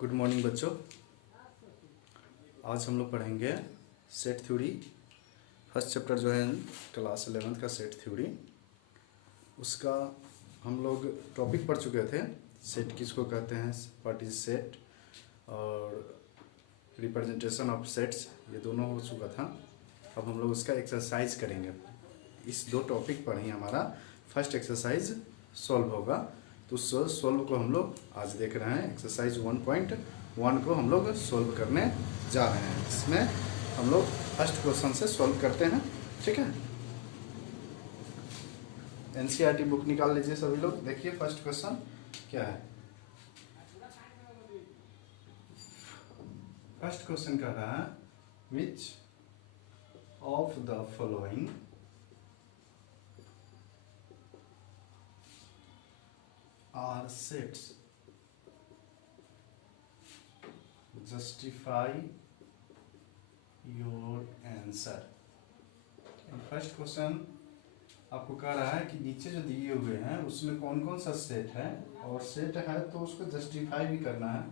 Good morning बच्चों। आज हम लोग पढ़ेंगे सेट थ्योरी। फर्स्ट चैप्टर जो है क्लास 11th का सेट थ्योरी, उसका हम लोग टॉपिक पढ़ चुके थे। सेट किसको कहते हैं, व्हाट इज सेट और रिप्रेजेंटेशन ऑफ सेट्स, ये दोनों हो चुका था। अब हम लोग उसका एक्सरसाइज करेंगे। इस दो टॉपिक पर ही हमारा फर्स्ट एक्सरसाइज सॉल्व होगा। तो सॉल्व को हम लोग आज देख रहे हैं। एक्सरसाइज 1.1 को हम लोग सॉल्व करने जा रहे हैं। इसमें हम लोग फर्स्ट क्वेश्चन से सॉल्व करते हैं, ठीक है। एनसीईआरटी बुक निकाल लीजिए सभी लोग। देखिए फर्स्ट क्वेश्चन क्या है। फर्स्ट क्वेश्चन कह रहा है, which of the following are sets justify your answer। First question आपको कह रहा है कि नीचे जो दिए हुए हैं उसमें कौन कौन सा सेट है, और सेट है तो उसको जस्टिफाई भी करना है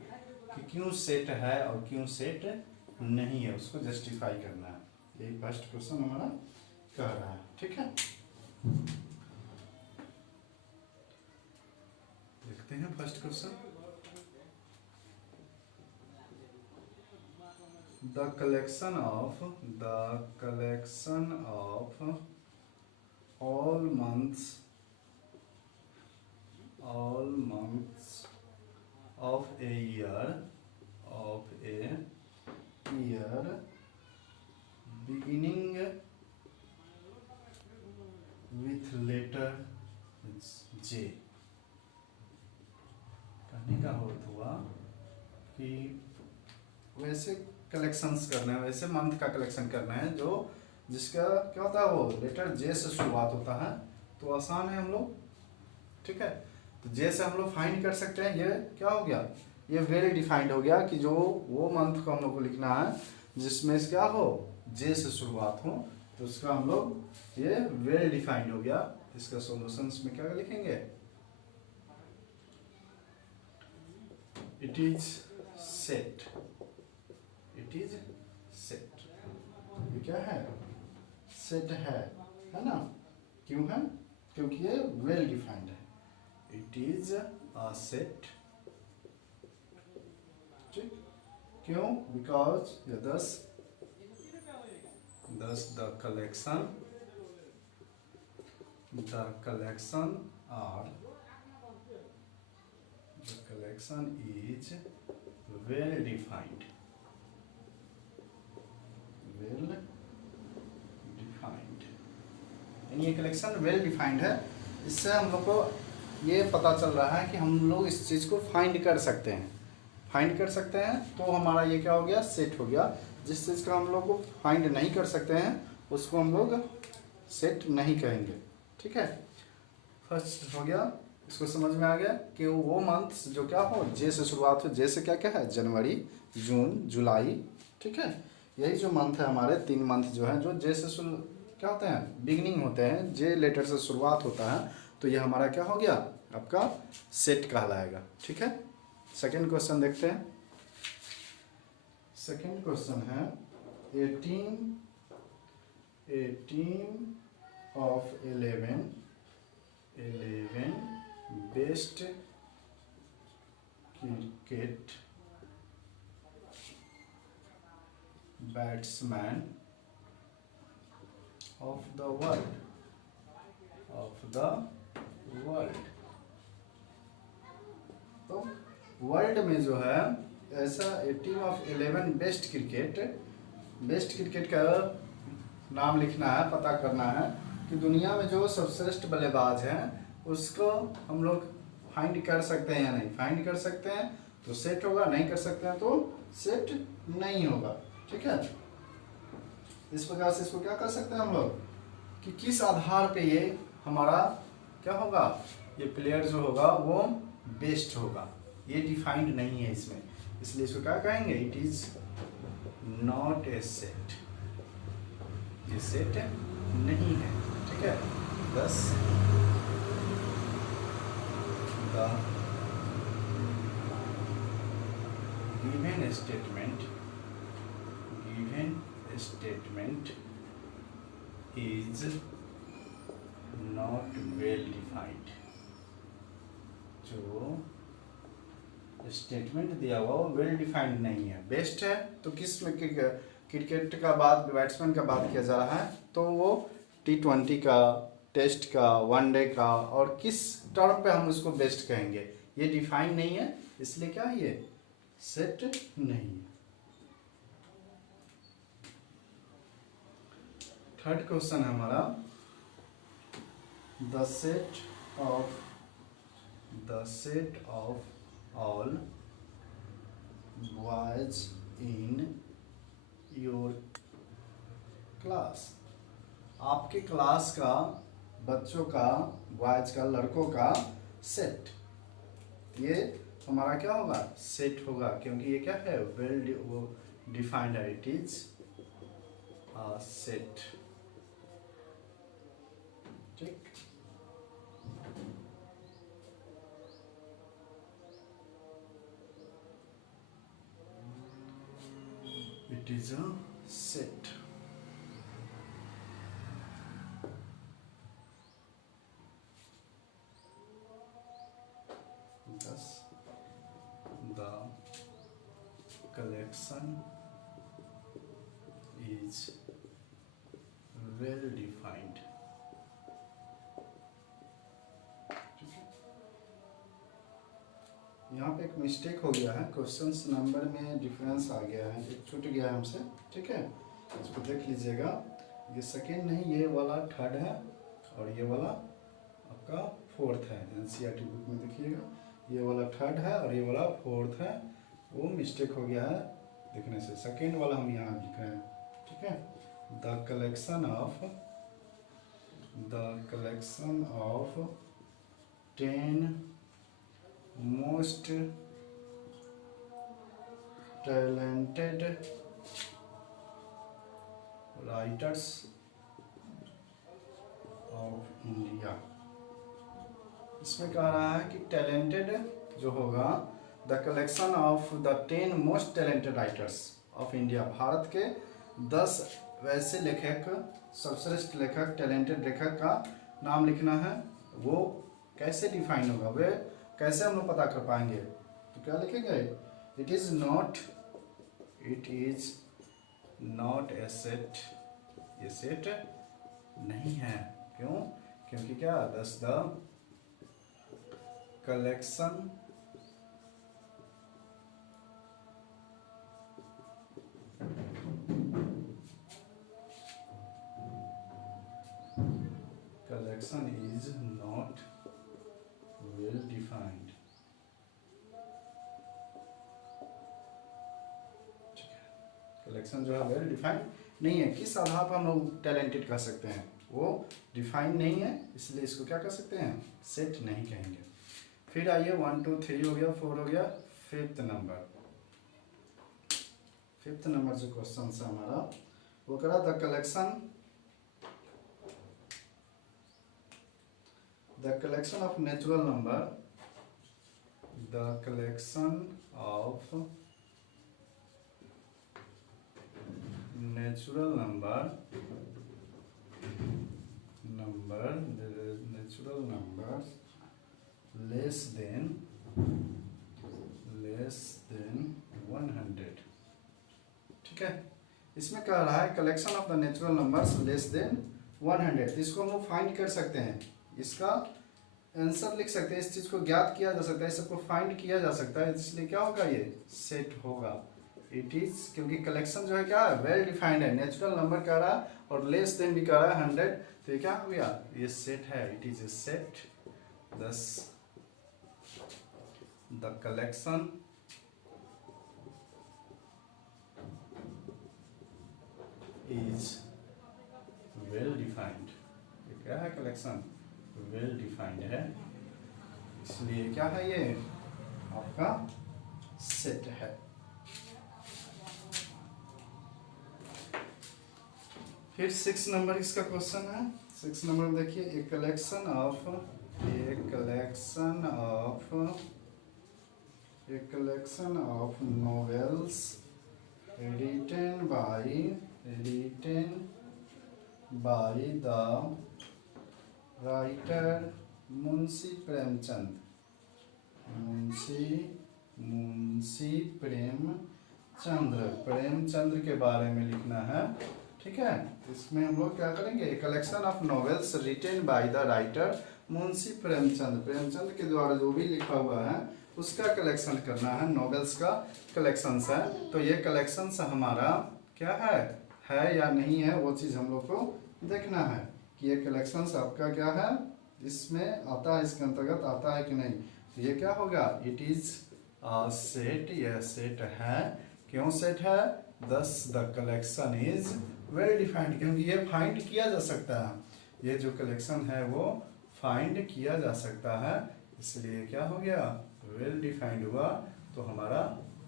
कि क्यों सेट है और क्यों सेट नहीं है, उसको जस्टिफाई करना है। यही फर्स्ट क्वेश्चन हमारा कह रहा है, ठीक है। देखते हैं first question. The collection of all months of a year beginning with letter J। कहने का अर्थ हुआ कि वैसे कलेक्शंस करना है, वैसे मंथ का कलेक्शन करना है जो जिसका क्या होता है, वो लेटर जे से शुरुआत होता है। तो आसान है हम लोग, ठीक है। तो जे से हम लोग फाइंड कर सकते हैं। ये क्या हो गया, ये वेल डिफाइंड हो गया कि जो वो मंथ को हम लोग को लिखना है जिसमें क्या हो, जे से शुरुआत हो, तो उसका हम लोग ये वेल डिफाइंड हो गया। इसका सॉल्यूशन में क्या लिखेंगे, इट इज सेट। ये क्या है, सेट है ना। क्यों है, क्योंकि ये वेल डिफाइंड है। इट इज अ सेट, ठीक। क्यों, बिकॉज ये दस the collection is well defined. ये कलेक्शन वेल डिफाइंड है। इससे हम लोग को ये पता चल रहा है कि हम लोग इस चीज़ को फाइंड कर सकते हैं। तो हमारा ये क्या हो गया, सेट हो गया। जिस चीज़ का हम लोग को फाइंड नहीं कर सकते हैं उसको हम लोग सेट नहीं कहेंगे, ठीक है। फर्स्ट हो गया, इसको समझ में आ गया कि वो मंथ जो क्या हो, जे से शुरुआत हो। जे से क्या क्या है, जनवरी, जून, जुलाई, ठीक है। यही जो मंथ है हमारे, 3 मंथ जो है जो जे से क्या होते हैं, बिगनिंग होते हैं, जे लेटर से शुरुआत होता है। तो ये हमारा क्या हो गया, आपका सेट कहलाएगा, ठीक है। सेकंड क्वेश्चन देखते हैं। सेकंड क्वेश्चन है, a team of 11 best cricket batsman of the world तो वर्ल्ड में जो है ऐसा a team of 11 best cricket का नाम लिखना है, पता करना है कि दुनिया में जो सर्वश्रेष्ठ बल्लेबाज हैं उसको हम लोग फाइंड कर सकते हैं या नहीं। फाइंड कर सकते हैं तो सेट होगा, नहीं कर सकते हैं तो सेट नहीं होगा, ठीक है। इस प्रकार से इसको क्या कर सकते हैं हम लोग कि किस आधार पे ये हमारा क्या होगा, ये प्लेयर जो होगा वो बेस्ट होगा। ये डिफाइंड नहीं है इसमें, इसलिए इसको क्या कहेंगे, it is not a set. ये सेट नहीं है, ठीक है। 10 the given statement is not well defined। जो स्टेटमेंट दिया हुआ वो वेल डिफाइंड नहीं है। बेस्ट है तो किस में क्रिकेट का बात, बैट्समैन का बात किया जा रहा है, तो वो T20 का, टेस्ट का, वनडे का, और किस टर्म पे हम उसको बेस्ट कहेंगे, ये डिफाइन नहीं है, इसलिए क्या है, ये सेट नहीं है। थर्ड क्वेश्चन है हमारा, the set of all boys in your class. आपके क्लास का बच्चों का, बॉयज का, लड़कों का सेट, ये हमारा क्या होगा, सेट होगा, क्योंकि ये क्या है, वेल डिफाइंड है, इट इज सेट। ठीक, it is a set। Thus the collection is well defined। यहाँ पे एक मिस्टेक हो गया है, क्वेश्चंस नंबर में डिफरेंस आ गया है, एक छूट गया है हमसे। ठीक है, इसको देख लीजिएगा, ये सेकेंड नहीं, ये वाला थर्ड है और ये वाला आपका फोर्थ है। NCERT बुक में देखिएगा, ये वाला थर्ड है और ये वाला फोर्थ है, वो मिस्टेक हो गया है देखने से, सेकेंड वाला हम यहाँ लिख रहे हैं। ठीक है, the collection of 10 most talented writers of India। इसमें कह रहा है कि टैलेंटेड जो होगा, the collection of the 10 most talented writers of India, Bharat के 10 वैसे लेखक, सर्वश्रेष्ठ लेखक, टैलेंटेड लेखक का नाम लिखना है। वो कैसे डिफाइन होगा, वे कैसे हम लोग पता कर पाएंगे, तो क्या लिखेंगे, it is not a set, ये सेट नहीं है। क्यों, क्योंकि क्या, दस the collection is not well defined. Collection जो है वेल डिफाइंड नहीं है। किस आधार पर हम लोग टैलेंटेड कह सकते हैं, वो डिफाइंड नहीं है, इसलिए इसको क्या कर सकते हैं, सेट नहीं कहेंगे। फिर आइए 1 2 3 हो गया, 4 हो गया, फिफ्थ नंबर जो क्वेश्चन है हमारा, वो करा the collection of natural number, the collection of natural numbers less than 100। ठीक है, इसमें कह रहा है collection of the natural numbers less than 100, इसको हम लोग फाइंड कर सकते हैं, इसका आंसर लिख सकते हैं, इस चीज को ज्ञात किया जा सकता है, सबको फाइंड किया जा सकता है, इसलिए क्या होगा, ये सेट होगा। इट इज, क्योंकि कलेक्शन जो है क्या है, वेल डिफाइंड है, नेचुरल नंबर कह रहा है और लेस देन भी कह रहा है 100, तो ये क्या हो गया, ये सेट है, it is a set. Thus the collection is well defined, ये क्या है, कलेक्शन वेल डिफाइंड है, इसलिए क्या है, ये आपका सेट है। फिर 6 नंबर इसका क्वेश्चन है। 6 नंबर में देखिए, a collection of A collection of novels written by the writer Munshi Premchand. Munshi Premchandra के बारे में लिखना है। ठीक है, इसमें हम लोग क्या करेंगे, collection of novels written by the writer Munshi Premchand के द्वारा जो भी लिखा हुआ है उसका कलेक्शन करना है, नॉवेल्स का कलेक्शन है। तो ये कलेक्शन हमारा क्या है या नहीं है, वो चीज़ हम लोग को देखना है कि ये कलेक्शन आपका क्या है, इसमें आता है, इसके अंतर्गत आता है कि नहीं। तो ये क्या होगा, इट इज सेट, यह सेट है। क्यों सेट है, दस the collection is well defined, क्योंकि ये फाइंड किया जा सकता है, ये जो कलेक्शन है वो फाइंड किया जा सकता है, इसलिए क्या हो गया, वेल डिफाइंड हुआ। तो हमारा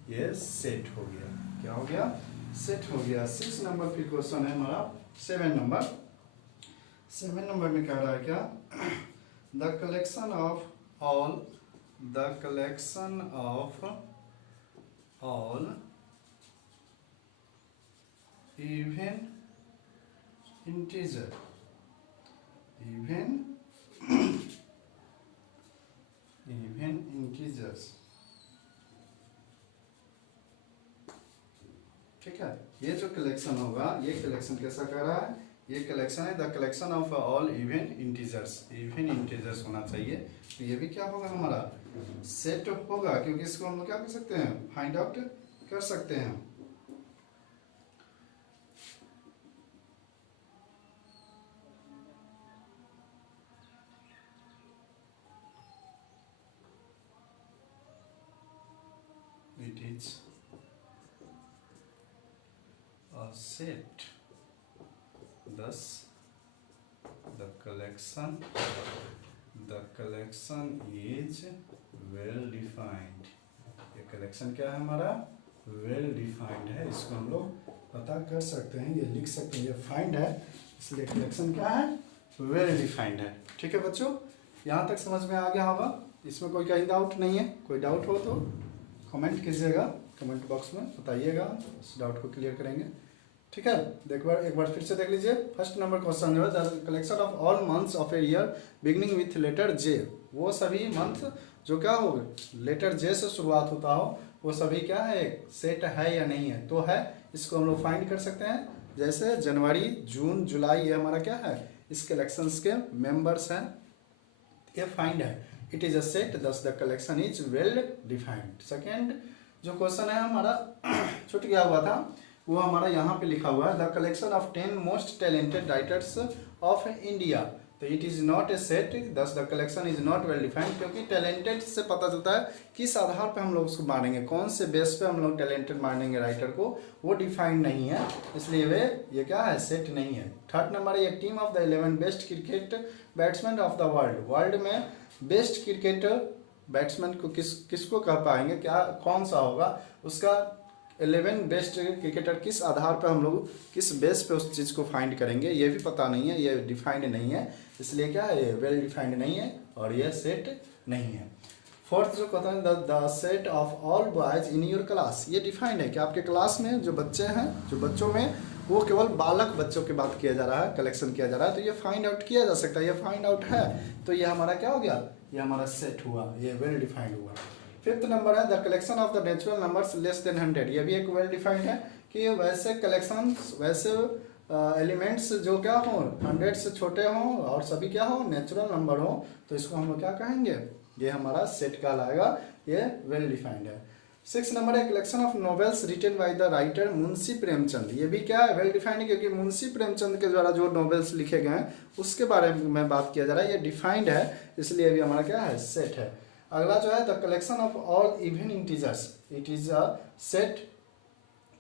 ये सेट हो गया, क्या हो गया, सेट हो गया। 6 नंबर फिर क्वेश्चन है हमारा 7 नंबर। 7 नंबर में कह रहा है क्या, the collection of all even integer integers. ठीक है, ये जो कलेक्शन होगा, ये कलेक्शन कैसा कर रहा है, ये कलेक्शन है the collection of all even integers होना चाहिए। तो ये भी क्या होगा, हमारा सेट होगा, क्योंकि इसको हम लोग क्या कर सकते हैं, फाइंड आउट कर सकते हैं। It is a set, thus the collection is well defined। ये कलेक्शन क्या है हमारा, वेल डिफाइंड है, इसको हम लोग पता कर सकते हैं, ये लिख सकते हैं, ये फाइंड है, इसलिए कलेक्शन क्या है, वेल डिफाइंड है। ठीक है बच्चों, यहाँ तक समझ में आ गया होगा, इसमें कोई कहीं डाउट नहीं है, कोई डाउट हो तो कमेंट कीजिएगा, कमेंट बॉक्स में बताइएगा, उस डाउट को क्लियर करेंगे। ठीक है, एक बार फिर से देख लीजिए। फर्स्ट नंबर क्वेश्चन जो है, collection of all months of a year beginning with letter J, वो सभी मंथ जो क्या हो लेटर जे से शुरुआत होता हो, वो सभी क्या है, सेट है या नहीं है। तो है, इसको हम लोग फाइंड कर सकते हैं। जैसे जनवरी, जून, जुलाई, ये हमारा क्या है, इस कलेक्शंस के मेंबर्स हैं, ये फाइंड है। It is a set, thus the collection is well defined. Second जो क्वेश्चन है हमारा छूट गया हुआ था, वो हमारा यहाँ पे लिखा हुआ है, the collection of 10 most talented writers of India. तो it is not a set, thus the collection is not well defined, क्योंकि टैलेंटेड से पता चलता है किस आधार पे हम लोग उसको मानेंगे, कौन से बेस पे हम लोग टैलेंटेड मानेंगे राइटर को, वो डिफाइंड नहीं है, इसलिए वे ये क्या है, सेट नहीं है। थर्ड नंबर, ये team of the 11 best cricket batsman of the world में बेस्ट क्रिकेट बैट्समैन को किसको कह पाएंगे, क्या कौन सा होगा, उसका 11 बेस्ट क्रिकेटर किस आधार पर हम लोग किस बेस पे उस चीज़ को फाइंड करेंगे, ये भी पता नहीं है, ये डिफाइंड नहीं है, इसलिए क्या है, ये वेल डिफाइंड नहीं है और ये सेट नहीं है। फोर्थ जो कहता है, the set of all boys in your class, ये डिफाइंड है कि आपके क्लास में जो बच्चे हैं, जो बच्चों में वो केवल बालक बच्चों की बात किया जा रहा है, कलेक्शन किया जा रहा है, तो ये फाइंड आउट किया जा सकता है, ये फाइंड आउट है, तो ये हमारा क्या हो गया, ये हमारा सेट हुआ, ये वेल डिफाइंड हुआ। फिफ्थ नंबर है, the collection of the natural numbers less than 100, ये भी एक वेल डिफाइंड है कि वैसे कलेक्शन, वैसे एलिमेंट्स जो क्या हो 100 से छोटे हों और सभी क्या हो नेचुरल नंबर हो, तो इसको हम लोग क्या कहेंगे, ये हमारा सेट कहलाएगा, ये वेल डिफाइंड है। 6 नंबर है, collection of novels written by the writer Munshi Premchand, ये भी क्या है, वेल डिफाइंड है, क्योंकि मुंशी प्रेमचंद के द्वारा जो नॉवेल्स लिखे गए हैं उसके बारे में बात किया जा रहा है, ये डिफाइंड है, इसलिए भी हमारा क्या है, सेट है। अगला जो है, the collection of all even integers, it is a set,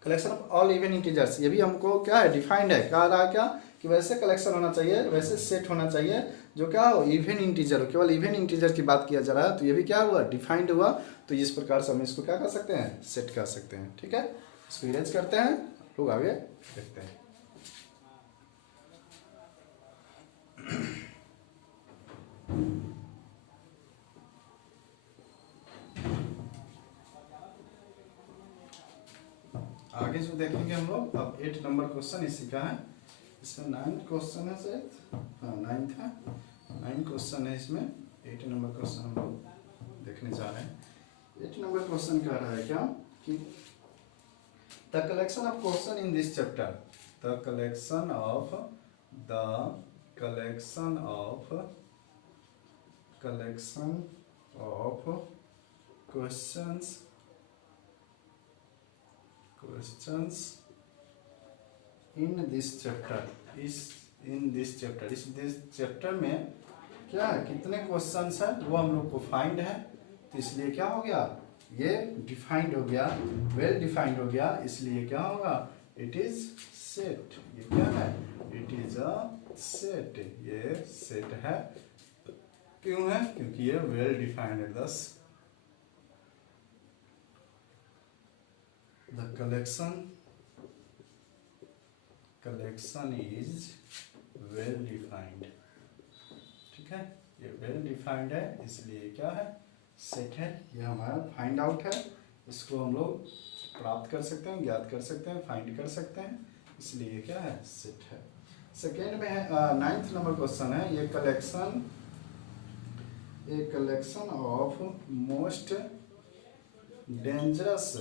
collection of all even integers, ये भी हमको क्या है, डिफाइंड है, कह रहा है क्या कि वैसे कलेक्शन होना चाहिए, वैसे सेट होना चाहिए जो क्या हो, इवन इंटीजर हो, केवल इवन इंटीजर की बात किया जा रहा है, तो ये भी क्या हुआ, डिफाइंड हुआ। तो इस प्रकार से हम इसको क्या कर सकते हैं, सेट कर सकते हैं। ठीक है, इसको इरेज करते हैं, लोग आगे देखते हैं। आगे जो देखेंगे हम लोग, अब 8 नंबर क्वेश्चन इसी का है। इसमें 9 क्वेश्चन है शायद, हाँ 9 था, 9 क्वेश्चन है इसमें। 8 नंबर क्वेश्चन हम लोग देखने जा रहे हैं। 8 नंबर क्वेश्चन कह रहा है क्या कि the collection of question in this chapter, the collection of questions in this chapter, इस चैप्टर में क्या है, कितने क्वेश्चंस है वो हम लोग को फाइंड है। तो इसलिए क्या हो गया, ये डिफाइंड हो गया, वेल डिफाइंड हो गया, इसलिए क्या होगा, इट इज सेट। ये क्या है, इट इज अ सेट, ये सेट है। क्यों है, क्योंकि ये वेल डिफाइंड है। दस the collection is well defined, ठीक है, ये वेल डिफाइंड है, इसलिए क्या है, सेट है। ये हमारा फाइंड आउट है, इसको हम लोग प्राप्त कर सकते हैं, ज्ञात कर सकते हैं, फाइंड कर सकते हैं, इसलिए क्या है, सेट है। सेकेंड में है 9th नंबर क्वेश्चन है, ये collection of most dangerous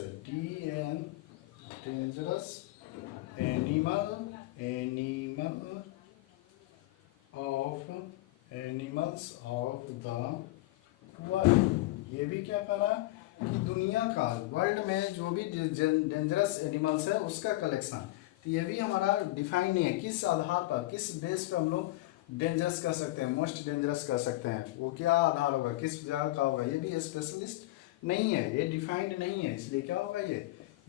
animals of the world. ये भी क्या कर रहा है कि दुनिया का, वर्ल्ड में जो भी डेंजरस एनिमल्स है उसका कलेक्शन। तो ये भी हमारा डिफाइन नहीं है, किस आधार पर, किस बेस पे हम लोग डेंजरस कर सकते हैं, मोस्ट डेंजरस कर सकते हैं, वो क्या आधार होगा, किस जगह का होगा, ये भी स्पेशलिस्ट नहीं है, ये डिफाइंड नहीं है, इसलिए क्या होगा,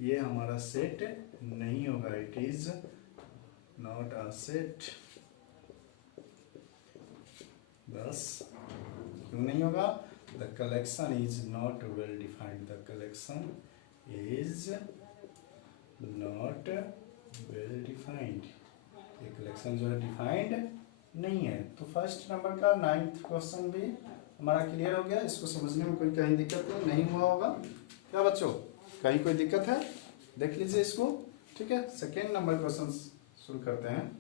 ये हमारा सेट नहीं होगा, it is not a set. बस क्यों नहीं होगा, the collection is not well defined, the collection is not well defined, ये कलेक्शन जो है डिफाइंड नहीं है। तो फर्स्ट नंबर का 9th क्वेश्चन भी हमारा क्लियर हो गया। इसको समझने में कोई कहीं दिक्कत नहीं हुआ होगा क्या बच्चों, कहीं कोई दिक्कत है, देख लीजिए इसको, ठीक है। सेकेंड नंबर क्वेश्चन शुरू करते हैं।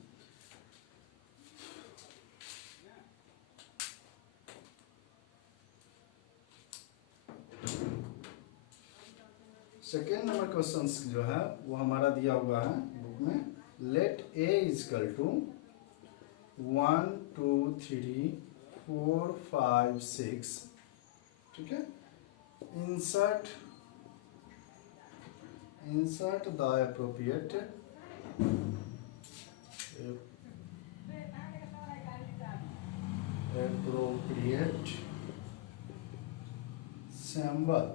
सेकेंड नंबर क्वेश्चन जो है वो हमारा दिया हुआ है बुक में, लेट a इजकल टू 1 2 3 4 5 6, ठीक है। insert the appropriate symbol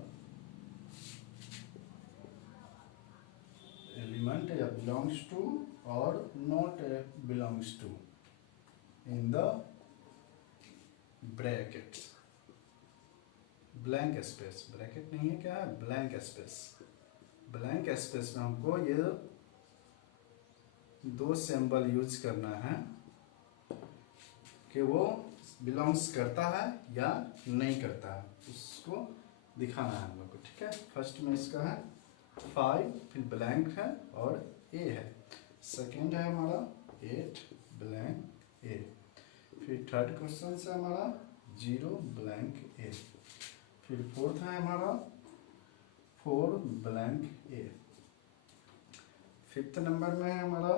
element या belongs to or not belongs to in the brackets, blank space, bracket नहीं है, क्या है, ब्लैंक स्पेस। ब्लैंक स्पेस में हमको ये 2 सिंबल यूज करना है कि वो बिलोंग्स करता है या नहीं करता है, उसको दिखाना है हम लोग को, ठीक है। फर्स्ट में इसका है 5, फिर ब्लैंक है और ए है। सेकेंड है हमारा 8 ब्लैंक ए, फिर थर्ड क्वेश्चन है हमारा 0 ब्लैंक ए, फिर फोर्थ है हमारा 4 ब्लैंक ए, फिफ्थ नंबर में है हमारा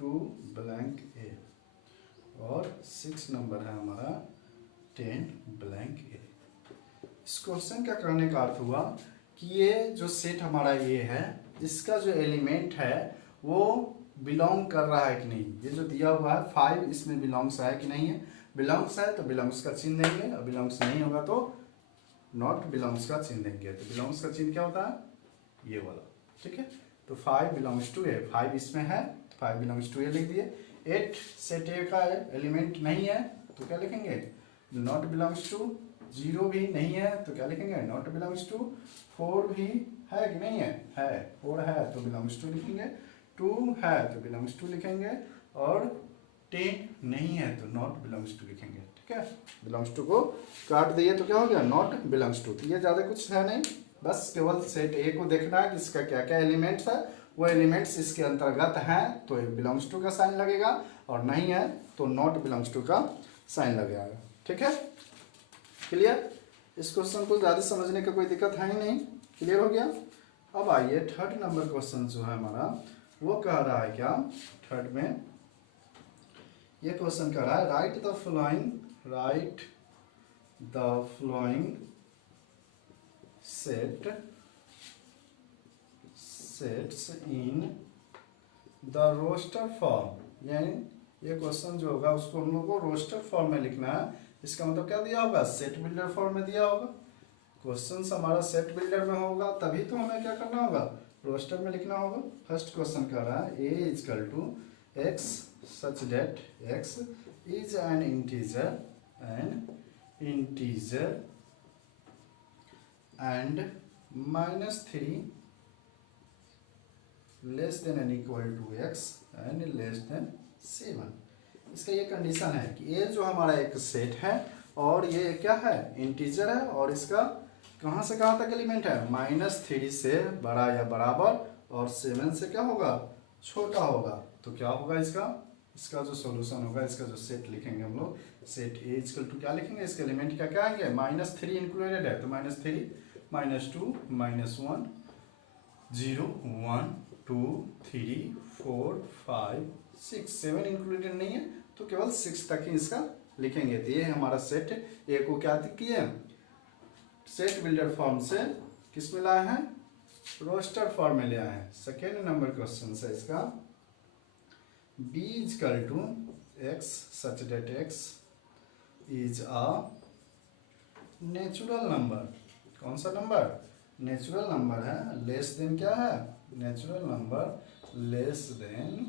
2 ब्लैंक ए, और 6 नंबर है हमारा 10 ब्लैंक ए। इस क्वेश्चन का करने का अर्थ हुआ कि ये जो सेट हमारा ये है, इसका जो एलिमेंट है वो बिलोंग कर रहा है कि नहीं। ये जो दिया हुआ है 5, इसमें बिलोंग्स है कि नहीं है, बिलोंग्स है तो बिलोंग्स का चिन्ह देंगे, और बिलोंग्स नहीं होगा तो नॉट बिलोंग्स का चिन्ह देंगे। तो बिलोंग्स का चिन्ह क्या होता है, ये वाला, ठीक है। तो 5 बिलोंग्स टू ए, 5 इसमें है तो 5 बिलोंग्स टू ए लिख दिए। 8 सेट ए का एलिमेंट नहीं है तो क्या लिखेंगे, नॉट बिलोंग्स टू। 0 भी नहीं है तो क्या लिखेंगे, नॉट बिलोंग्स टू। 4 भी है कि नहीं है, 4 है तो बिलोंग्स टू लिखेंगे। 2 है तो बिलोंग्स टू लिखेंगे, और 10 नहीं है तो नॉट बिलोंग्स टू लिखेंगे, ठीक है। बिलोंग्स टू को काट दिए तो क्या हो गया, नॉट बिलोंग्स टू। तो ये ज़्यादा कुछ है नहीं, बस केवल सेट ए को देखना है कि इसका क्या क्या एलिमेंट्स है, वो एलिमेंट्स इसके अंतर्गत हैं तो बिलोंग्स टू का साइन लगेगा, और नहीं है तो नॉट बिलोंग्स टू का साइन लगेगा। ठीक है, क्लियर। इस क्वेश्चन को ज़्यादा समझने का कोई दिक्कत है ही नहीं, क्लियर हो गया। अब आइए थर्ड नंबर क्वेश्चन जो है हमारा वो कह रहा है क्या, थर्ड में ये क्वेश्चन कह रहा है write the following sets in the roster form. यानी ये क्वेश्चन जो होगा उसको हम लोग को रोस्टर फॉर्म में लिखना है। इसका मतलब क्या दिया होगा, सेट बिल्डर फॉर्म में दिया होगा। क्वेश्चन हमारा सेट बिल्डर में होगा तभी तो हमें क्या करना होगा, रोस्टर में लिखना होगा। फर्स्ट क्वेश्चन कह रहा है A equal to x such that x is an integer and -3 less than N equal to X and less than 7। इसका ये कंडीशन है कि ये जो हमारा एक सेट है और ये क्या है, इंटीजर है, और इसका कहाँ से कहाँ तक एलिमेंट है, -3 से बड़ा या बराबर और 7 से क्या होगा, छोटा होगा। तो क्या होगा इसका जो सॉल्यूशन होगा, इसका जो सेट लिखेंगे हम लोग, सेट ए इक्वल टू क्या लिखेंगे, इसके एलिमेंट का क्या आएंगे, -3 इंक्लूडेड है तो -3 -2 -1 0 1 2 3 4 5 6 7 इंक्लूडेड नहीं है तो केवल 6 तक ही इसका लिखेंगे। तो ये हमारा सेट ए को क्या किए, सेट बिल्डर फॉर्म से किस में लाए हैं, रोस्टर फॉर्म में ले आए हैं। सेकेंड नंबर क्वेश्चन है इसका b is equal to x such that x is a natural number. कौन सा नंबर, नेचुरल नंबर है, लेस देन क्या है, नेचुरल नंबर लेस देन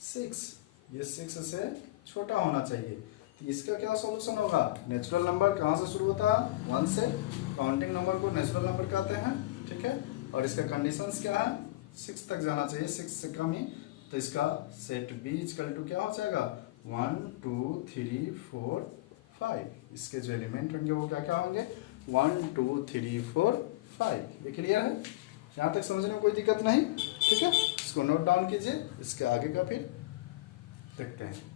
6। ये 6 से छोटा होना चाहिए। तो इसका क्या सॉल्यूशन होगा, नेचुरल नंबर कहाँ से शुरू होता है, 1 से। काउंटिंग नंबर को नेचुरल नंबर कहते हैं, ठीक है। और इसका कंडीशंस क्या है, 6 तक जाना चाहिए, 6 से कम ही। तो इसका सेट बी इक्वल टू क्या हो जाएगा, 1 2 3 4 5। इसके जो एलिमेंट होंगे वो क्या क्या होंगे, 1 2 3 4 5। ये क्लियर है, यहाँ तक समझने में कोई दिक्कत नहीं, ठीक है। इसको नोट डाउन कीजिए, इसके आगे का फिर देखते हैं।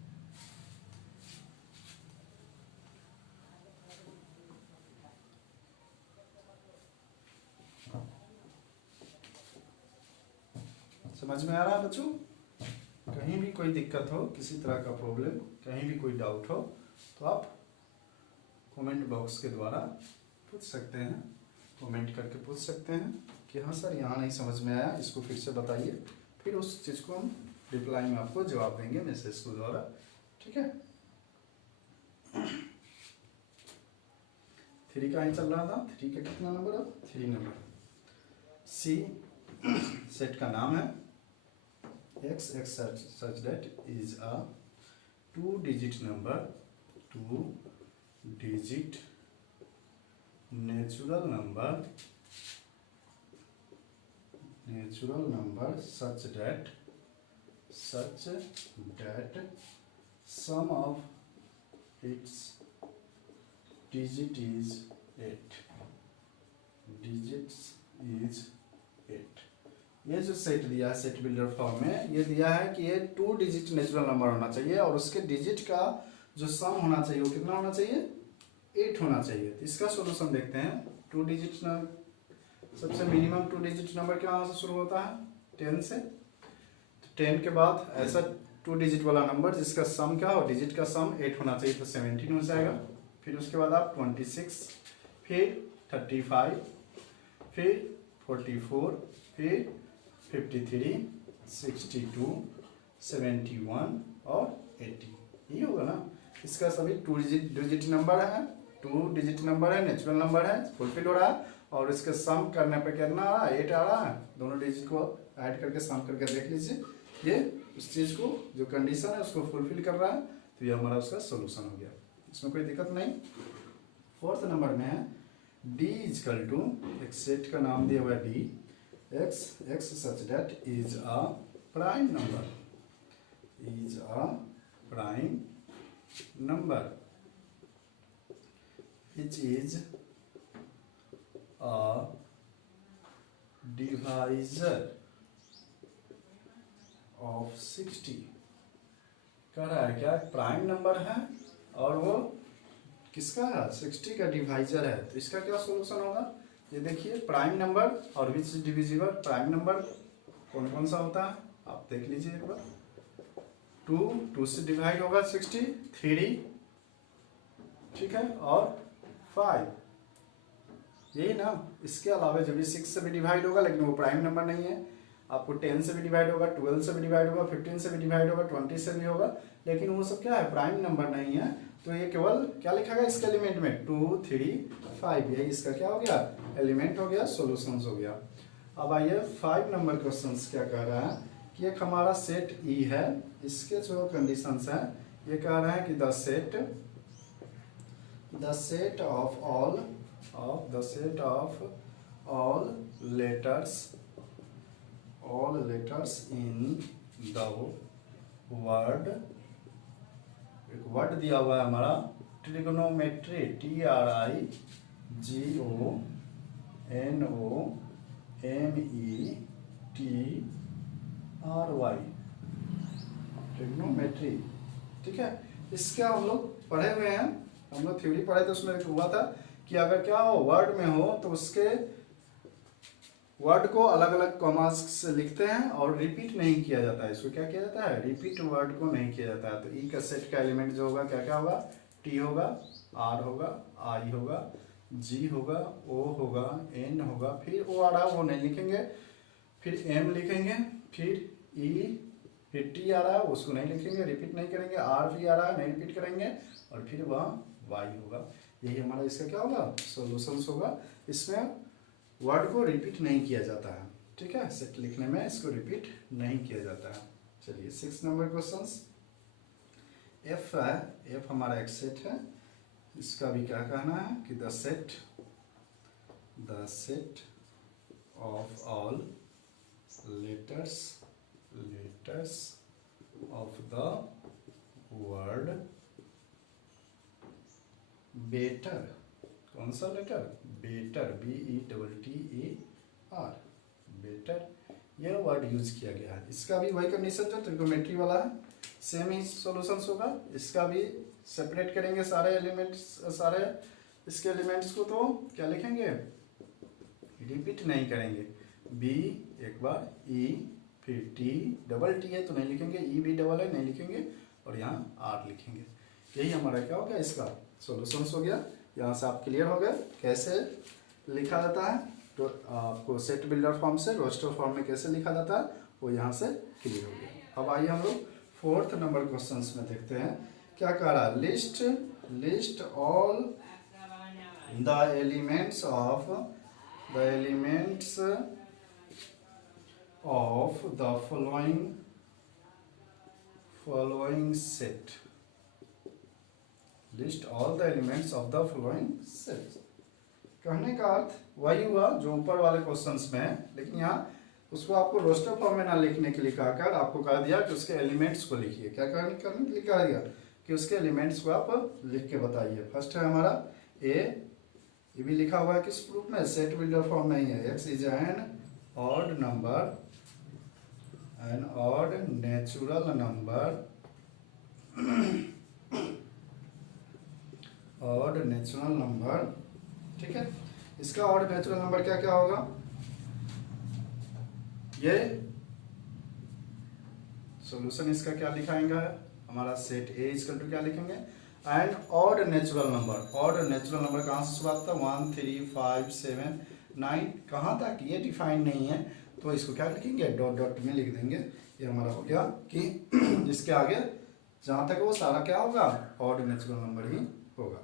समझ में आ रहा है बच्चों, कहीं भी कोई दिक्कत हो, किसी तरह का प्रॉब्लम, कहीं भी कोई डाउट हो तो आप कमेंट बॉक्स के द्वारा पूछ सकते हैं, कमेंट करके पूछ सकते हैं कि हाँ सर यहाँ नहीं समझ में आया, इसको फिर से बताइए। फिर उस चीज़ को हम रिप्लाई में आपको जवाब देंगे मैसेज के द्वारा, ठीक है। 3 का ही चल रहा था, 3 का कितना नंबर है, 3 नंबर। सी सेट का नाम है x such that is a 2-digit number, 2-digit natural number such that sum of its digit is 8। digits is 8। ये जो सेट दिया है सेट बिल्डर फॉर्म में, ये दिया है कि ये 2 डिजिट नेचुरल नंबर होना चाहिए और उसके डिजिट का जो सम होना चाहिए वो कितना होना चाहिए, 8 होना चाहिए। तो इसका सॉल्यूशन देखते हैं। 2 डिजिट सबसे मिनिमम 2 डिजिट नंबर कहाँ से शुरू होता है, 10 से। तो 10 के बाद ऐसा 2 डिजिट वाला नंबर जिसका सम क्या हो, डिजिट का सम 8 होना चाहिए, तो 17 हो जाएगा। फिर उसके बाद आप 26, फिर 35, फिर 44, फिर 53, 62, 71 और 80, ये होगा ना। इसका सभी 2 डिजिट नंबर है, 2 डिजिट नंबर है, नेचुरल नंबर है, फुलफिल हो रहा है। और इसके सम करने पे कितना आ रहा है, 8 आ रहा है। दोनों डिजिट को ऐड करके सम करके देख लीजिए, ये उस चीज़ को जो कंडीशन है उसको फुलफिल कर रहा है। तो ये हमारा उसका सोल्यूशन हो गया, इसमें कोई दिक्कत नहीं। 4th नंबर में है डी इजकल टू, एक सेट का नाम दिया हुआ है D, x such that is a prime number, which is a divisor of 60 कह रहा है क्या, प्राइम नंबर है और वो किसका है, 60 का डिवाइजर है। तो इसका क्या सॉल्यूशन होगा, ये देखिए प्राइम नंबर और which is divisible. Prime number कौन कौन सा होता है आप देख लीजिए एक बार। 2 से डिवाइड होगा 60, 3 ठीक है, और 5 यही ना। इसके अलावा जब भी 6 से भी डिवाइड होगा लेकिन वो प्राइम नंबर नहीं है, आपको 10 से भी डिवाइड होगा, 12 से भी डिवाइड होगा, 15 से भी डिवाइड होगा, 20 से भी होगा, लेकिन वो सब क्या है, प्राइम नंबर नहीं है। तो ये केवल क्या लिखा गया इसके एलिमेंट में, 2, 3, 5, यही इसका क्या हो गया, एलिमेंट हो गया, सॉल्यूशंस हो गया। अब आइए 5 नंबर क्वेश्चन क्या कह रहा है कि एक हमारा सेट ई है, इसके जो कंडीशंस हैं ये कह रहा है कि the set of all letters in the word, एक वर्ड दिया हुआ है हमारा ट्रिग्नोमेट्री, TRIGONOMETRY, ट्रिग्नोमेट्री, ठीक है। इसका हम लोग पढ़े हुए हैं, हम लोग थ्योरी पढ़े थे, उसमें हुआ था कि अगर क्या हो वर्ड में हो तो उसके वर्ड को अलग अलग कॉमास से लिखते हैं और रिपीट नहीं किया जाता है। इसको क्या किया जाता है, रिपीट वर्ड को नहीं किया जाता है। तो ई का सेट का एलिमेंट जो होगा क्या क्या होगा, टी होगा, आर होगा, आई होगा, जी होगा, ओ होगा, एन होगा, फिर ओ आ रहा है वो नहीं लिखेंगे, फिर एम लिखेंगे, फिर ई, फिर टी आ रहा है उसको नहीं लिखेंगे, रिपीट नहीं करेंगे, आर भी आ रहा है नहीं रिपीट करेंगे, और फिर वह वाई होगा। यही हमारा इसका क्या होगा, सॉल्यूशंस होगा। इसमें वर्ड को रिपीट नहीं किया जाता है, ठीक है, सेट लिखने में इसको रिपीट नहीं किया जाता है। चलिए 6 नंबर क्वेश्चंस, एफ है, एफ हमारा एक सेट है, इसका भी क्या कहना है कि the set of all letters of the word better, कौन सा लेटर, बेटर, BETTER, बेटर, यह वर्ड यूज किया गया है। इसका भी वही कंडीशन जो ट्रिग्नोमेट्री वाला है, सेम ही सॉल्यूशंस होगा। इसका भी सेपरेट करेंगे सारे एलिमेंट्स, सारे इसके एलिमेंट्स को, तो क्या लिखेंगे, रिपीट नहीं करेंगे, बी एक बार, ई, फिर टी, डबल टी है तो नहीं लिखेंगे, ई भी डबल है नहीं लिखेंगे, और यहाँ आर लिखेंगे। यही हमारा क्या हो गया, इसका सॉल्यूशंस हो गया। यहाँ से आप क्लियर हो गए कैसे लिखा जाता है, तो आपको सेट बिल्डर फॉर्म से रोस्टर फॉर्म में कैसे लिखा जाता है वो यहाँ से क्लियर हो गया। अब आइए हम लोग 4th नंबर क्वेश्चंस में देखते हैं क्या कह रहा है, list all the elements of the following set, list all the elements of the following set. कहने का अर्थ वही हुआ जो ऊपर वाले क्वेश्चंस में है, लेकिन यहाँ उसको आपको रोस्टर फॉर्म में ना लिखने के लिए कहकर आपको कह दिया कि उसके एलिमेंट्स को लिखिए। क्या करने के लिए कह दिया कि उसके एलिमेंट्स को आप लिख के बताइए। फर्स्ट है हमारा ए, ये भी लिखा हुआ है किस प्रूफ में, सेट बिल्डर फॉर्म में ही है। X is an odd number, an odd natural number, odd natural number, ठीक है। इसका ऑड नेचुरल नंबर क्या क्या होगा, ये सॉल्यूशन इसका क्या लिखाएंगे, हमारा सेट ए इक्वल टू क्या लिखेंगे, and odd natural number. Odd natural number कहाँ से शुरुआत था, 1, 3, 5, 7, 9, कहाँ तक ये डिफाइन नहीं है, तो इसको क्या लिखेंगे, डॉट डॉट में लिख देंगे। ये हमारा हो गया कि इसके आगे जहाँ तक वो सारा क्या होगा, ऑड नेचुरल नंबर ही होगा।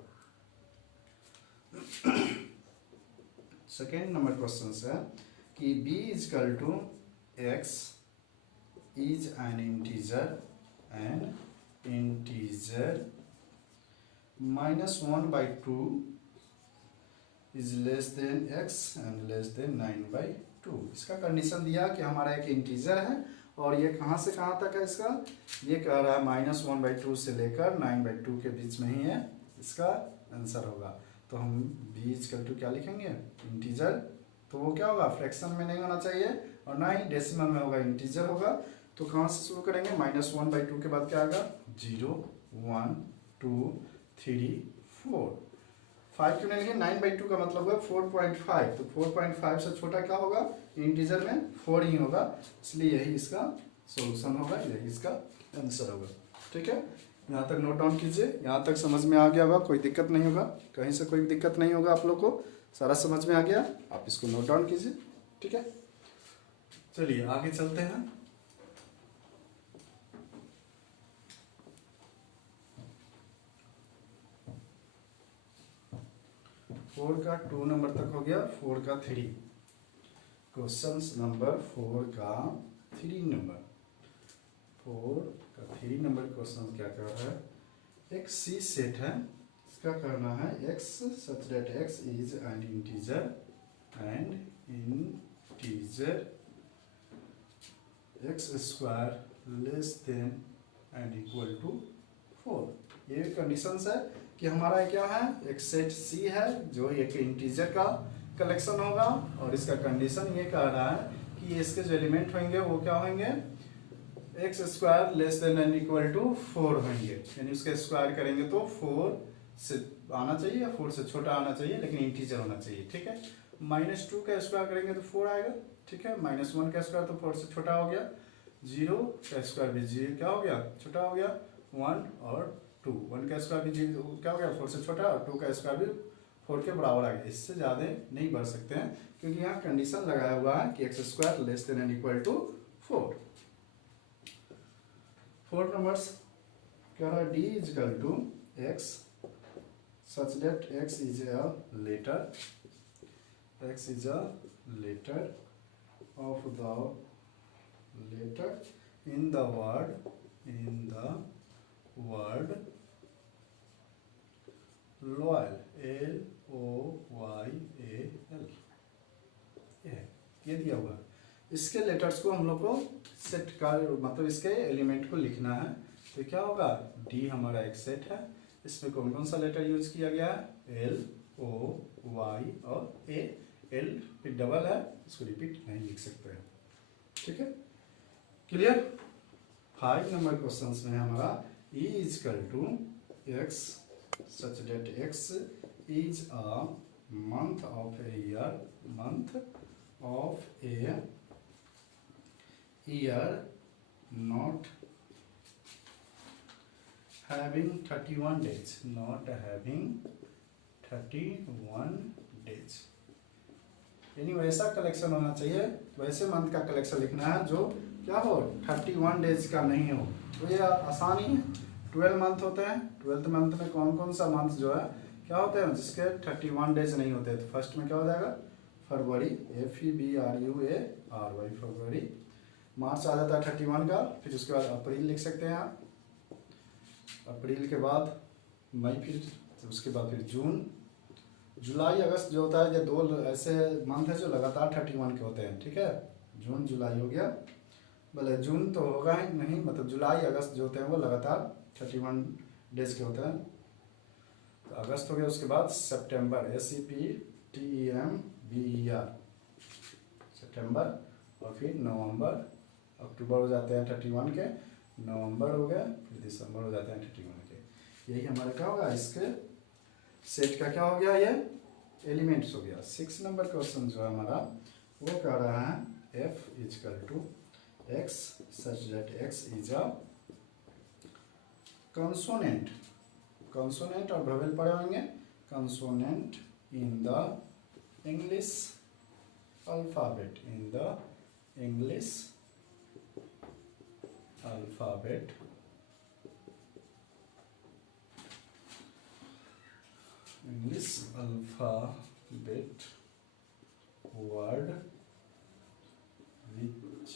सेकेंड नंबर क्वेश्चन है कि b is equal to x is an integer -1/2 is less than x and less than 9/2। इसका कंडीशन दिया कि हमारा एक इंटीजर है और ये कहाँ से कहाँ तक है, इसका ये कह रहा है -1/2 से लेकर 9/2 के बीच में ही है, इसका आंसर होगा। तो हम b इक्वल टू क्या लिखेंगे, इंटीजर तो वो क्या होगा, फ्रैक्शन में नहीं होना चाहिए और ना ही डेसिमल में होगा, इंटीजर होगा। तो कहाँ से शुरू करेंगे, -1/2 के बाद क्या आएगा, 0 1 2 3 4। 5 क्यों नहीं लिखे, 9/2 का मतलब है 4.5, तो 4.5 से छोटा क्या होगा, इंटीजर में 4 ही होगा, इसलिए यही इसका सॉल्यूशन होगा, यही इसका आंसर होगा। ठीक है, यहाँ तक नोट डाउन कीजिए, यहाँ तक समझ में आ गया होगा, कोई दिक्कत नहीं होगा, कहीं से कोई दिक्कत नहीं होगा, आप लोग को सारा समझ में आ गया, आप इसको नोट डाउन कीजिए। ठीक है, चलिए आगे चलते हैं। फोर का 2 नंबर तक हो गया, 4 का 3, क्वेश्चन नंबर 4 का 3 नंबर, 4 का 3 नंबर क्वेश्चन क्या कर रहा है, एक सी सेट है, इसका करना है x such that x is an integer x square less than and equal to 4। ये कंडीशंस है कि हमारा क्या है, एक सेट C है जो एक इंटीजर का कलेक्शन होगा, और इसका कंडीशन ये कह रहा है कि इसके जो एलिमेंट होंगे वो क्या होंगे, x square less than and equal to 4 होंगे, यानी उसके स्क्वायर करेंगे तो 4 से आना चाहिए या 4 से छोटा आना चाहिए, लेकिन इंटीजर होना चाहिए। ठीक है, -2 का स्क्वायर करेंगे तो 4 आएगा। ठीक है, -1 का स्क्वायर तो 4 से छोटा हो गया, 0 का स्क्वायर भी 0 क्या हो गया, छोटा हो गया, 1 और 2, 1 का स्क्वायर भी 0 क्या हो गया, 4 से छोटा, और 2 का स्क्वायर भी 4 के बराबर आ गया। इससे ज़्यादा नहीं बढ़ सकते हैं, क्योंकि यहाँ कंडीशन लगाया हुआ है कि x square less than and equal to 4। 4 numbers क्या रहा, d is equal to x such that x is a letter of the letter in the word loyal, LOYAL, ये दिया हुआ है। इसके लेटर्स को हम लोग को सेट का मतलब इसके एलिमेंट को लिखना है, तो क्या होगा, डी हमारा एक सेट है, इसमें कौन कौन सा लेटर यूज किया गया है, L O Y और A, L फिर डबल है, इसको रिपीट नहीं लिख सकते हैं। ठीक है, क्लियर। 5 नंबर क्वेश्चन में हमारा E is equal to x such that x is a month of a year not having 31 days, यानी वैसा कलेक्शन होना चाहिए, वैसे मंथ का कलेक्शन लिखना है जो क्या हो, 31 डेज का नहीं हो। तो ये आसान ही है, 12 मंथ होते हैं, 12th मंथ में कौन कौन सा मंथ जो है क्या होते हैं जिसके 31 डेज नहीं होते। तो फर्स्ट में क्या हो जाएगा, फरवरी, FEBRUARY, फरवरी। मार्च आ जाता है 31 का, फिर उसके बाद अप्रैल लिख सकते हैं आप, अप्रैल के बाद मई, फिर उसके बाद फिर जून, जुलाई, अगस्त जो होता है, ये 2 ऐसे मंथ है जो लगातार 31 के होते हैं। ठीक है, जून जुलाई हो गया, भले जून तो होगा ही नहीं, मतलब जुलाई अगस्त जो होते हैं वो लगातार 31 डेज के होते हैं। तो अगस्त हो गया, उसके बाद सितंबर, SEPTEMBER, सितंबर, और फिर नवंबर, अक्टूबर हो जाते हैं 31 के, नवंबर हो गया, फिर दिसंबर हो जाते हैं 31 के। यही हमारा क्या होगा, इसके सेट का क्या हो गया, ये एलिमेंट्स हो गया। 6 नंबर क्वेश्चन जो है हमारा वो कह रहा है F is equal to x such that x is a consonant और वोवेल पढ़े होंगे, consonant in the English alphabet, word which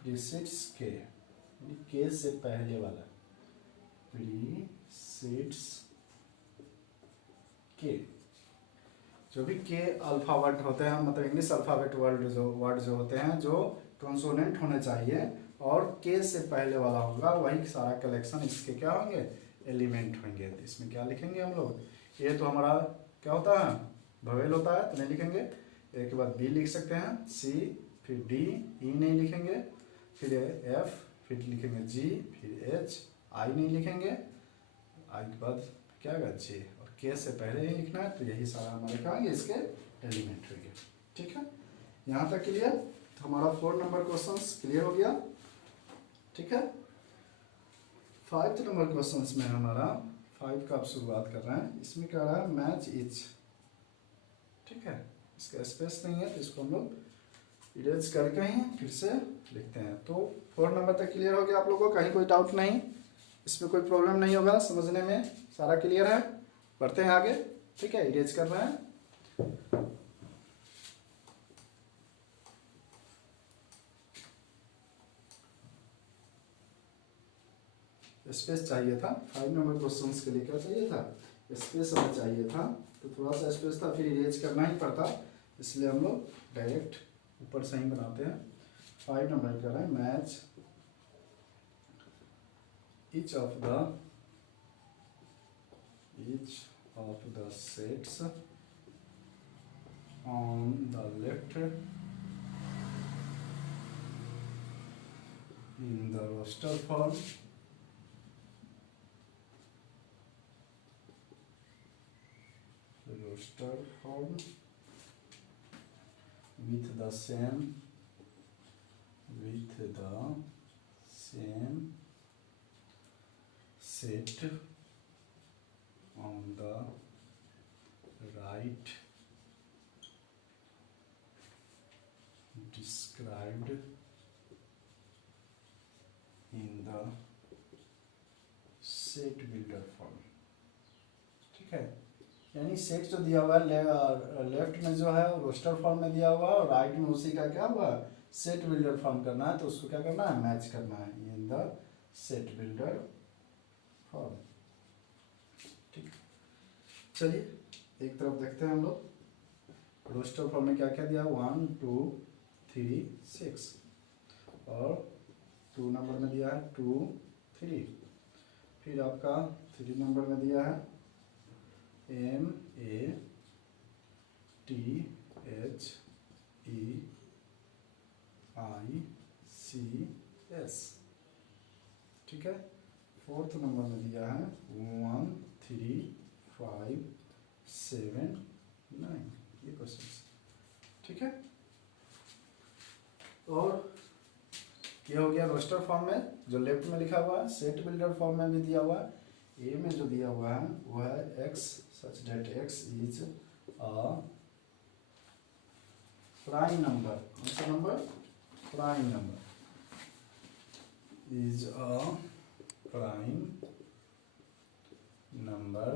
precedes K, K से पहले वाला, precedes K, जो भी K अल्फाबेट होते हैं, मतलब इंग्लिश अल्फाबेट वर्ड जो होते हैं जो कॉन्सोनेंट होने चाहिए और K से पहले वाला होगा, वही सारा कलेक्शन इसके क्या होंगे, एलिमेंट होंगे। तो इसमें क्या लिखेंगे हम लोग, ये तो हमारा क्या होता है ववेल होता है तो नहीं लिखेंगे। ए के बाद बी लिख सकते हैं, सी, फिर डी, ई नहीं लिखेंगे, फिर एफ, फिर लिखेंगे जी, फिर एच, आई नहीं लिखेंगे, आई के बाद क्या होगा जे, और के से पहले ही लिखना है। तो यही सारा हमारे क्या होंगे, इसके एलिमेंट होंगे। ठीक है, यहाँ तक क्लियर। तो हमारा 4 नंबर क्वेश्चन क्लियर हो गया। ठीक है, 5 नंबर क्वेश्चन में हमारा 5 का आप शुरुआत कर रहे हैं। इसमें क्या रहा है, मैच इच। ठीक है, इसका स्पेस नहीं है तो इसको हम लोग इरेज करके ही फिर से लिखते हैं। तो 4 नंबर तक क्लियर हो गया आप लोगों को, कहीं कोई डाउट नहीं, इसमें कोई प्रॉब्लम नहीं होगा, समझने में सारा क्लियर है। बढ़ते हैं आगे। ठीक है, इरेज कर रहे हैं। स्पेस चाहिए था 5 नंबर क्वेश्चंस के लिए, क्या चाहिए था, स्पेस हमें चाहिए था। तो थोड़ा सा स्पेस था, फिर इरेज करना ही पड़ता, इसलिए हम लोग डायरेक्ट ऊपर से ही बनाते हैं। 5 नंबर कर रहे हैं, match each of the sets on the left in the roster form with the same set on the right described in the set builder form। ठीक है, यानी सेट जो दिया हुआ है लेफ्ट में जो है रोस्टर फॉर्म में दिया हुआ है, और राइट में उसी का क्या हुआ, सेट बिल्डर फॉर्म करना है। तो उसको क्या करना है, मैच करना है in the set builder form. ठीक, चलिए एक तरफ देखते हैं हम लोग। रोस्टर फॉर्म में क्या क्या दिया, 1 2 3 6, और 2 नंबर में दिया है 2 3, फिर आपका 3 नंबर में दिया है MATHEICS। ठीक है, 4th नंबर में दिया है 1 3 5 7 9, ये क्वेश्चन। ठीक है, और ये हो गया रोस्टर फॉर्म में जो लेफ्ट में लिखा हुआ है। सेट बिल्डर फॉर्म में भी दिया हुआ है। ए में जो दिया हुआ है वो है x such that x is a prime number। कौन सा number, prime number, is a prime number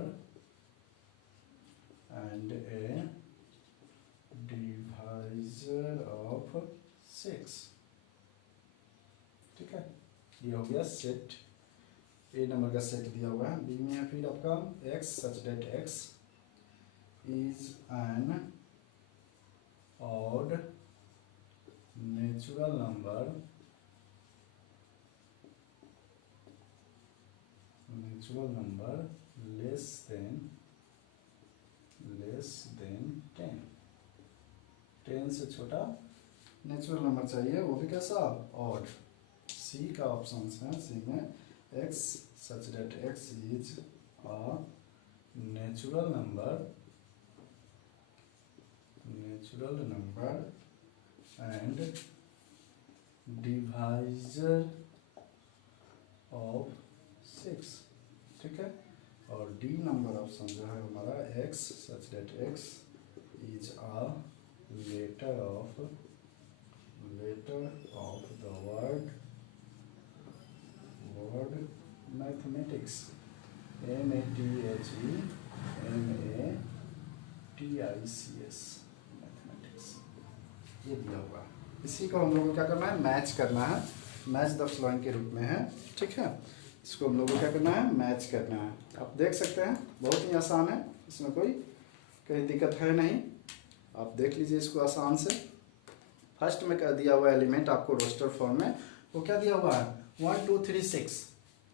and a divisor of 6। ठीक है, ये हो गया सेट। ए नंबर का सेट दिया हुआ है। बी में है फिर आपका x such that x is an odd natural number less than 10। 10 से छोटा नेचुरल नंबर चाहिए, वो भी कैसा, ऑड। सी का ऑप्शन है, सी में x such that x is a natural number and divisor of 6। ठीक है, और डी नंबर ऑप्शन जो है हमारा x such that x is a letter of the word mathematics, MATHEMATICS, mathematics, ये दिया हुआ। इसी को हम लोगों को क्या करना है, मैच करना है। मैच द फ्लोइंग के रूप में है। ठीक है, इसको हम लोगों को क्या करना है, मैच करना है। आप देख सकते हैं बहुत ही आसान है, इसमें कोई कहीं दिक्कत है नहीं। आप देख लीजिए इसको आसान से। फर्स्ट में क्या दिया हुआ एलिमेंट आपको रोस्टर फॉर्म में, वो क्या दिया हुआ है 1 2 3 6।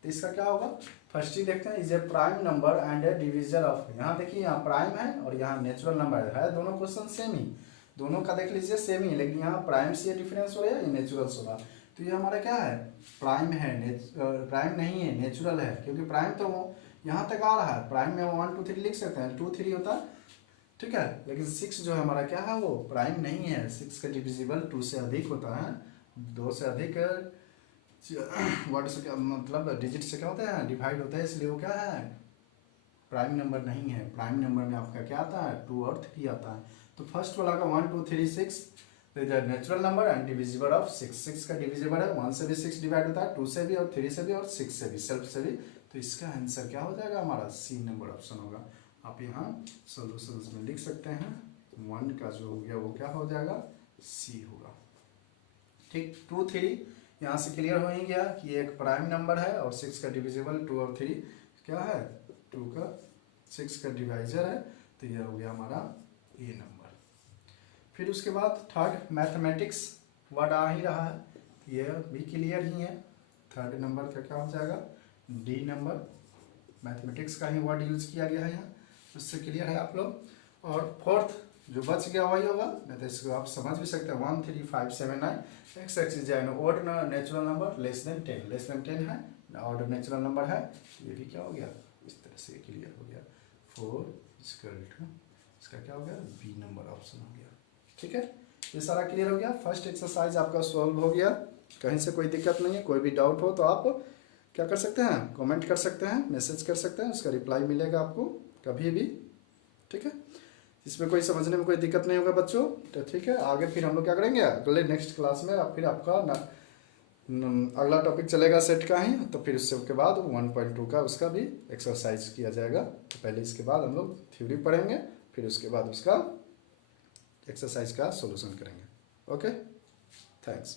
तो इसका क्या होगा, फर्स्ट ही देखते हैं, is a prime number and A divisor of. यहाँ देखिए, यहाँ प्राइम है और यहाँ नेचुरल नंबर है, दोनों क्वेश्चन सेम ही, दोनों का देख लीजिए सेम ही, लेकिन यहाँ प्राइम से ये डिफरेंस हो रहा है, ये नेचुरल से हो रहा है। तो ये हमारा क्या है, प्राइम है, प्राइम नहीं है, नेचुरल है, क्योंकि प्राइम तो वो यहाँ तक आ रहा है, प्राइम में 1 2 3 लिख सकते हैं, 2 3 होता है, ठीक है। लेकिन 6 जो है हमारा क्या है, वो प्राइम नहीं है। 6 का डिविजिबल 2 से अधिक होता है, 2 से अधिक वर्ड से क्या मतलब डिजिट से क्या होता है, डिवाइड होता है, इसलिए वो क्या है, प्राइम नंबर नहीं है। प्राइम नंबर में आपका क्या आता है, 2 और 3 आता है। तो फर्स्ट वाला का 1 2 3 6 natural number and divisible of 6। 6 का डिविजिबल है, 1 से भी 6 डिवाइड होता है, 2 से भी और 3 से भी और 6 से भी, सेल्फ से भी। तो इसका आंसर क्या हो जाएगा हमारा, सी नंबर ऑप्शन होगा। आप यहाँ सॉल्यूशंस में लिख सकते हैं, 1 का जो हो गया वो क्या हो जाएगा, सी होगा। ठीक, 2 3 यहाँ से क्लियर हो ही गया कि एक प्राइम नंबर है और 6 का डिविजिबल 2 और 3 क्या है, 2 का 6 का डिवाइजर है, तो यह हो गया हमारा ए नंबर। फिर उसके बाद थर्ड मैथमेटिक्स वर्ड आ ही रहा है, ये भी क्लियर ही है। थर्ड नंबर का क्या हो जाएगा, डी नंबर, मैथमेटिक्स का ही वर्ड यूज किया गया है यहाँ, उससे क्लियर है आप लोग। और फोर्थ जो बच गया वही होगा, नहीं तो इसको आप समझ भी सकते हैं, 1 3 5 7 9 एक्स एक्सिस जाए odd natural number less than 10 है, ऑड नेचुरल नंबर है, ये भी क्या हो गया, इस तरह से क्लियर हो गया। 4 इसका क्या हो गया, बी नंबर ऑप्शन हो गया। ठीक है, ये सारा क्लियर हो गया। फर्स्ट एक्सरसाइज आपका सॉल्व हो गया, कहीं से कोई दिक्कत नहीं है। कोई भी डाउट हो तो आप क्या कर सकते हैं, कमेंट कर सकते हैं, मैसेज कर सकते हैं, उसका रिप्लाई मिलेगा आपको कभी भी। ठीक है, इसमें कोई समझने में कोई दिक्कत नहीं होगा बच्चों। तो ठीक है, आगे फिर हम लोग क्या करेंगे, अगले नेक्स्ट क्लास में फिर आपका अगला टॉपिक चलेगा सेट का ही, तो फिर उसके बाद 1.2 का उसका भी एक्सरसाइज किया जाएगा। तो पहले इसके बाद हम लोग थ्योरी पढ़ेंगे, फिर उसके बाद उसका एक्सरसाइज का सॉल्यूशन करेंगे। Okay, thanks.